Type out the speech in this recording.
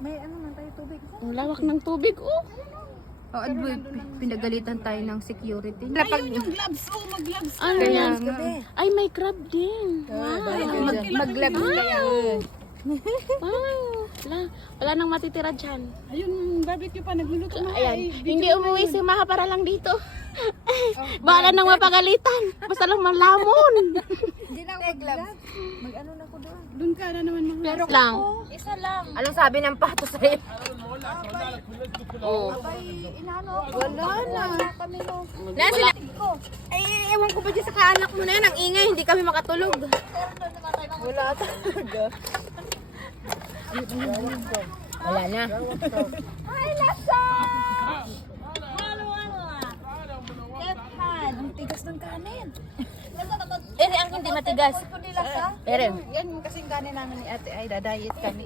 May ano man tayo tubig. Ang lawak ng tubig, oh. Oh, pinagalitan tayo ng security. Ayun yung gloves. Oh, mag-gloves. Ano Kaya yan? nga. Ay, may crab din. Wow. Maglabas kaya. Wow. Wala nang matitira dyan. Ayun, barbecue pa. Nagluluto na. Ayan. Ay, Hindi umuwi si Maha para lang dito. Bahala nang mapagalitan. Basta lang malamon. Hindi na ako gloves. Mag-ano na ko doon. doon ka na naman mga. Pero lang. Isa lang. Anong sabi ng pato sa'yo? Oh. Ay, inano ako. Wala na. Kami no. Sila. Ay, ewan ko ba dyan sa kaanak mo na yan. Ang ingay, hindi kami makatulog. Wala talaga. Wala na. Ay, nasa! Stefan, ang tigas ng kanin. Ere ang hindi matigas. Kundi lasa. Ere. Yan kasing kanin namin ni ate ay dadayit kami.